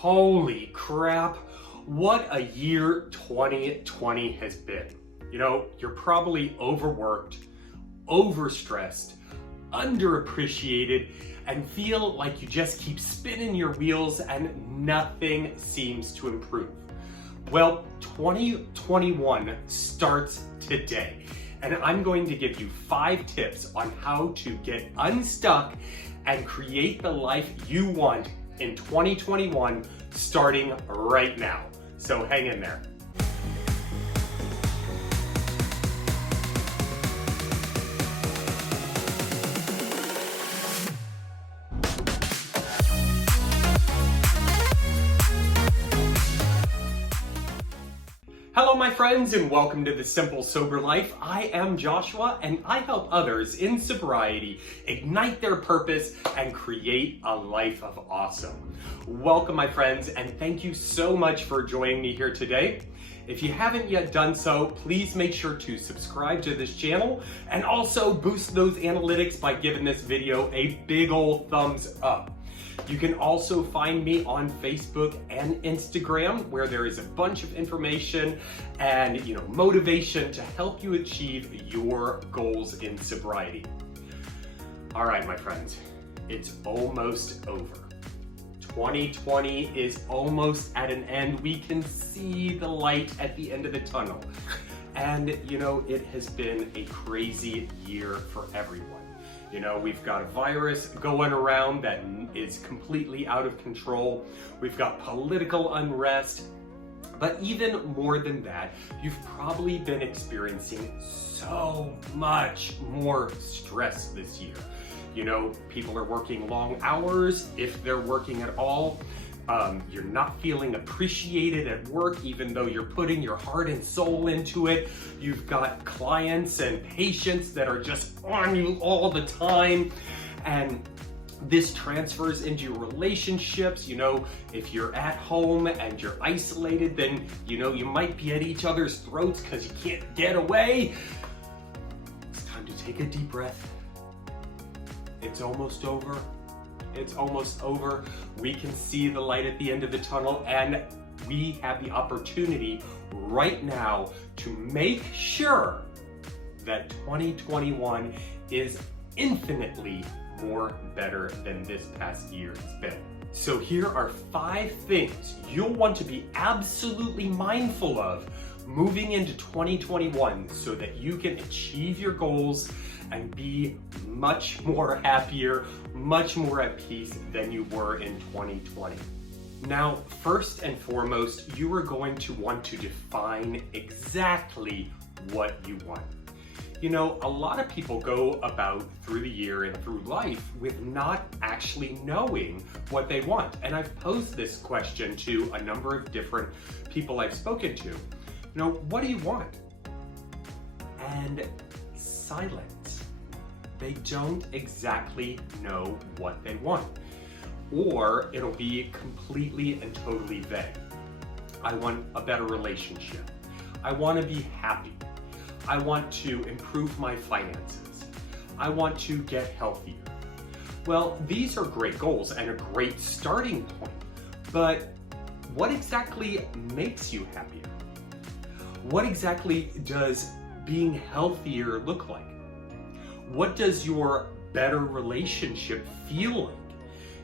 Holy crap, what a year 2020 has been. You know, you're probably overworked, overstressed, underappreciated, and feel like you just keep spinning your wheels and nothing seems to improve. Well, 2021 starts today, and I'm going to give you 5 tips on how to get unstuck and create the life you want in 2021, starting right now. So hang in there. Hello my friends, and welcome to The Simple Sober Life. I am Joshua, and I help others in sobriety ignite their purpose and create a life of awesome. Welcome my friends, and thank you so much for joining me here today. If you haven't yet done so, please make sure to subscribe to this channel and also boost those analytics by giving this video a big old thumbs up. You can also find me on Facebook and Instagram, where there is a bunch of information and motivation to help you achieve your goals in sobriety. All right, my friends, it's almost over. 2020 is almost at an end. We can see the light at the end of the tunnel. And it has been a crazy year for everyone. We've got a virus going around that is completely out of control. We've got political unrest. But even more than that, you've probably been experiencing so much more stress this year. People are working long hours, if they're working at all. You're not feeling appreciated at work, even though you're putting your heart and soul into it. You've got clients and patients that are just on you all the time. And this transfers into your relationships. If you're at home and you're isolated, then, you might be at each other's throats because you can't get away. It's time to take a deep breath. It's almost over. It's almost over. We can see the light at the end of the tunnel, and we have the opportunity right now to make sure that 2021 is infinitely more better than this past year has been. So here are 5 things you'll want to be absolutely mindful of moving into 2021 so that you can achieve your goals and be much more happier, much more at peace than you were in 2020. Now, first and foremost, you are going to want to define exactly what you want. A lot of people go about through the year and through life with not actually knowing what they want. And I've posed this question to a number of different people I've spoken to. What do you want? And silence. They don't exactly know what they want. Or it'll be completely and totally vague. I want a better relationship. I want to be happy. I want to improve my finances. I want to get healthier. Well, these are great goals and a great starting point, but what exactly makes you happier? What exactly does being healthier look like? What does your better relationship feel like?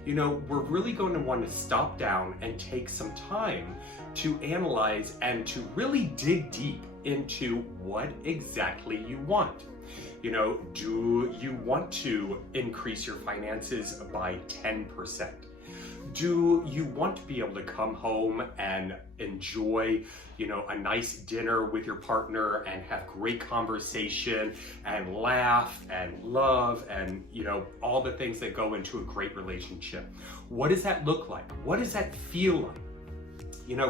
We're really going to want to stop down and take some time to analyze and to really dig deep into what exactly you want. Do you want to increase your finances by 10%? Do you want to be able to come home and enjoy, a nice dinner with your partner and have great conversation and laugh and love and, all the things that go into a great relationship? What does that look like? What does that feel like?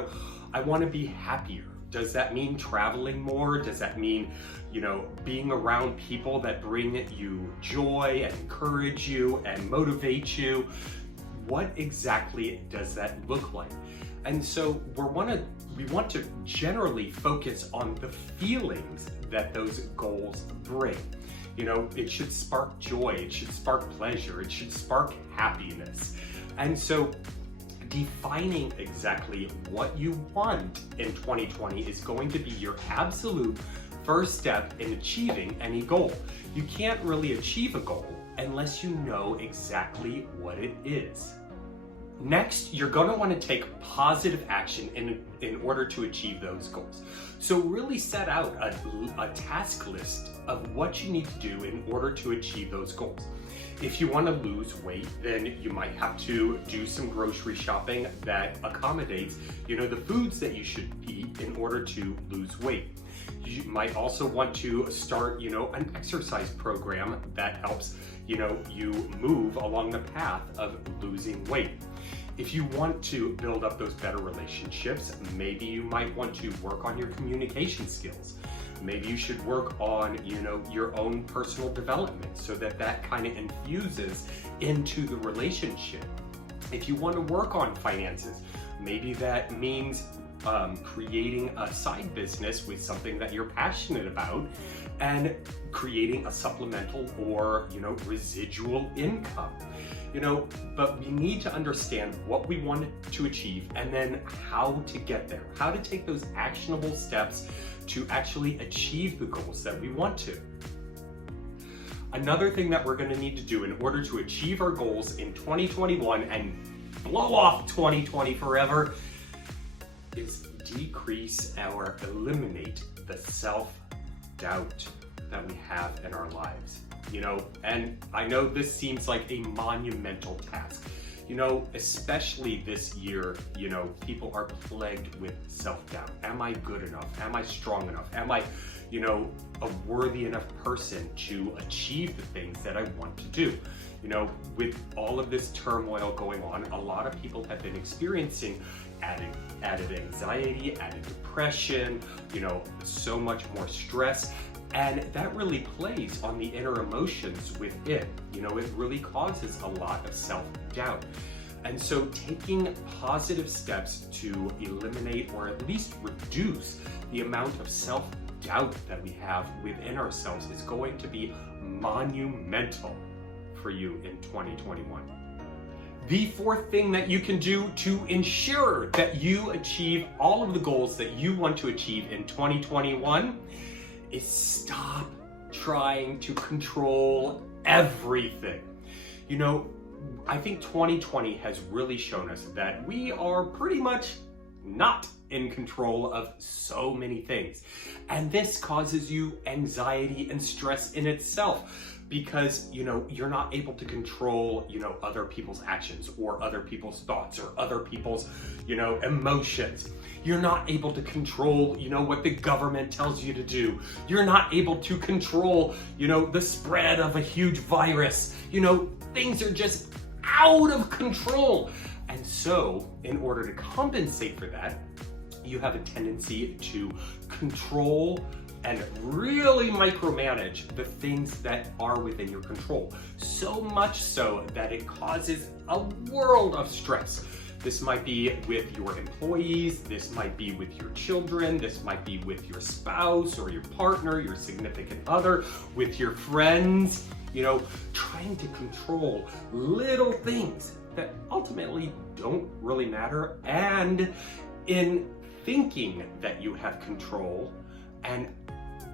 I want to be happier. Does that mean traveling more? Does that mean, being around people that bring you joy and encourage you and motivate you? What exactly does that look like? And so we want to generally focus on the feelings that those goals bring. It should spark joy, it should spark pleasure, it should spark happiness. And so defining exactly what you want in 2020 is going to be your absolute first step in achieving any goal. You can't really achieve a goal unless you know exactly what it is. Next, you're going to want to take positive action in order to achieve those goals. So really set out a task list of what you need to do in order to achieve those goals. If you want to lose weight, then you might have to do some grocery shopping that accommodates, the foods that you should eat in order to lose weight. You might also want to start, an exercise program that helps, you move along the path of losing weight. If you want to build up those better relationships, maybe you might want to work on your communication skills. Maybe you should work on, your own personal development so that kind of infuses into the relationship. If you want to work on finances, maybe that means creating a side business with something that you're passionate about and creating a supplemental or, residual income. But we need to understand what we want to achieve and then how to get there, how to take those actionable steps to actually achieve the goals that we want to. Another thing that we're going to need to do in order to achieve our goals in 2021 and blow off 2020 forever is decrease or eliminate the self-doubt that we have in our lives. And I know this seems like a monumental task. Especially this year, people are plagued with self-doubt. Am I good enough? Am I strong enough? Am I, a worthy enough person to achieve the things that I want to do? With all of this turmoil going on, a lot of people have been experiencing added anxiety, added depression, so much more stress. And that really plays on the inner emotions within. It really causes a lot of self-doubt. And so taking positive steps to eliminate or at least reduce the amount of self-doubt that we have within ourselves is going to be monumental for you in 2021. The fourth thing that you can do to ensure that you achieve all of the goals that you want to achieve in 2021 is stop trying to control everything. I think 2020 has really shown us that we are pretty much not in control of so many things. And this causes you anxiety and stress in itself because, you're not able to control, other people's actions or other people's thoughts or other people's, emotions. You're not able to control, what the government tells you to do. You're not able to control, the spread of a huge virus. Things are just out of control. And so, in order to compensate for that, you have a tendency to control and really micromanage the things that are within your control. So much so that it causes a world of stress. This might be with your employees, this might be with your children, this might be with your spouse or your partner, your significant other, with your friends, trying to control little things that ultimately don't really matter. And in thinking that you have control and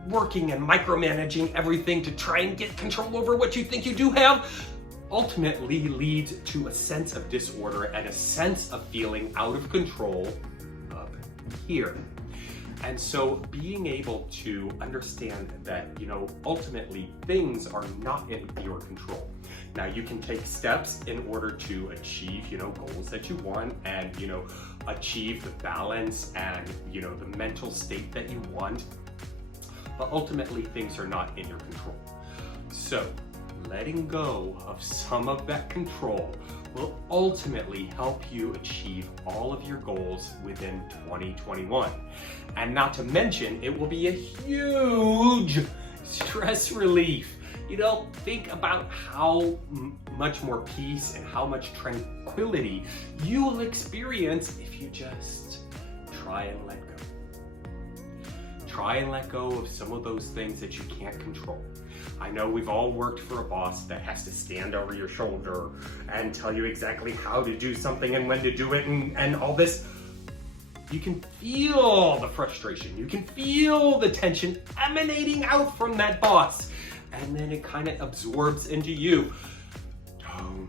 working and micromanaging everything to try and get control over what you think you do have, ultimately leads to a sense of disorder and a sense of feeling out of control up here. And so being able to understand that, ultimately things are not in your control. Now you can take steps in order to achieve, goals that you want and, achieve the balance and, the mental state that you want. But ultimately things are not in your control. So letting go of some of that control will ultimately help you achieve all of your goals within 2021. And not to mention, it will be a huge stress relief. Think about how much more peace and how much tranquility you will experience if you just try and let go. Try and let go of some of those things that you can't control. I know we've all worked for a boss that has to stand over your shoulder and tell you exactly how to do something and when to do it and all this. You can feel the frustration. You can feel the tension emanating out from that boss. And then it kind of absorbs into you. Don't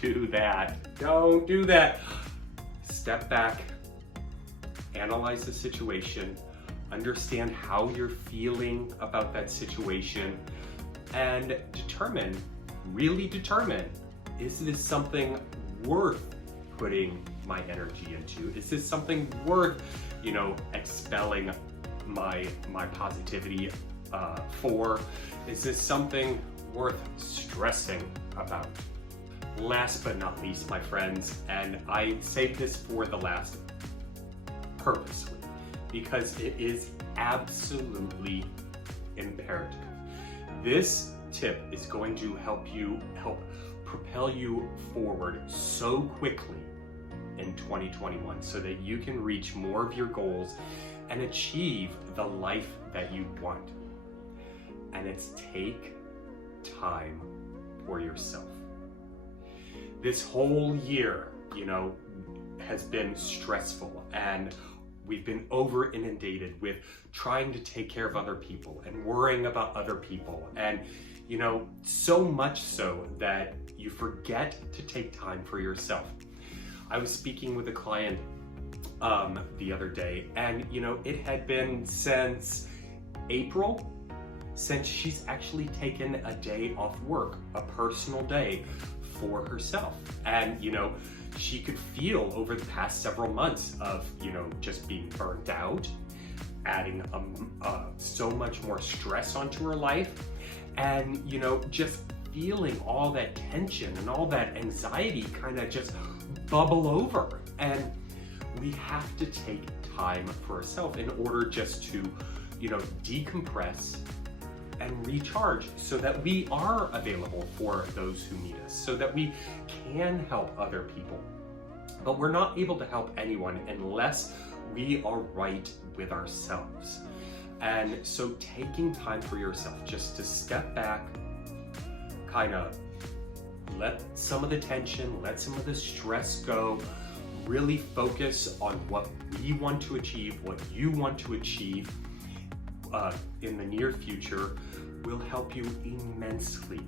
do that. Don't do that. Step back, analyze the situation, understand how you're feeling about that situation, and really determine, is this something worth putting my energy into? Is this something worth, expelling my positivity for? Is this something worth stressing about? Last but not least, my friends, and I saved this for the last purposely, because it is absolutely imperative. This tip is going to help propel you forward so quickly in 2021 so that you can reach more of your goals and achieve the life that you want. And it's take time for yourself. This whole year, has been stressful, and we've been over inundated with trying to take care of other people and worrying about other people. And, so much so that you forget to take time for yourself. I was speaking with a client the other day, and, it had been since April since she's actually taken a day off work, a personal day for herself. And, she could feel over the past several months of, just being burnt out, adding so much more stress onto her life, and, just feeling all that tension and all that anxiety kind of just bubble over. And we have to take time for ourselves in order just to, decompress and recharge so that we are available for those who need us, so that we can help other people. But we're not able to help anyone unless we are right with ourselves. And so taking time for yourself, just to step back, kind of let some of the tension, let some of the stress go, really focus on what we want to achieve, what you want to achieve in the near future, will help you immensely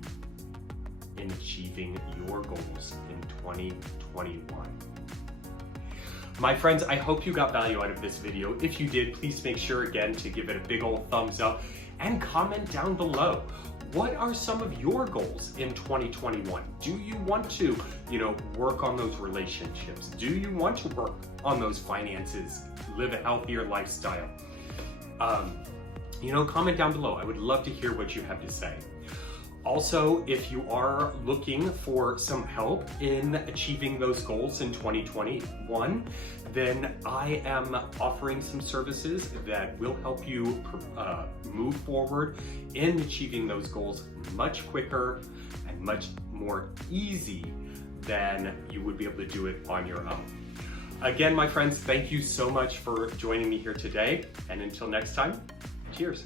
in achieving your goals in 2021. My friends, I hope you got value out of this video. If you did, please make sure again to give it a big old thumbs up and comment down below. What are some of your goals in 2021? Do you want to, work on those relationships? Do you want to work on those finances, live a healthier lifestyle? Comment down below. I would love to hear what you have to say. Also, if you are looking for some help in achieving those goals in 2021, then I am offering some services that will help you move forward in achieving those goals much quicker and much more easy than you would be able to do it on your own. Again, my friends, thank you so much for joining me here today. And until next time, cheers.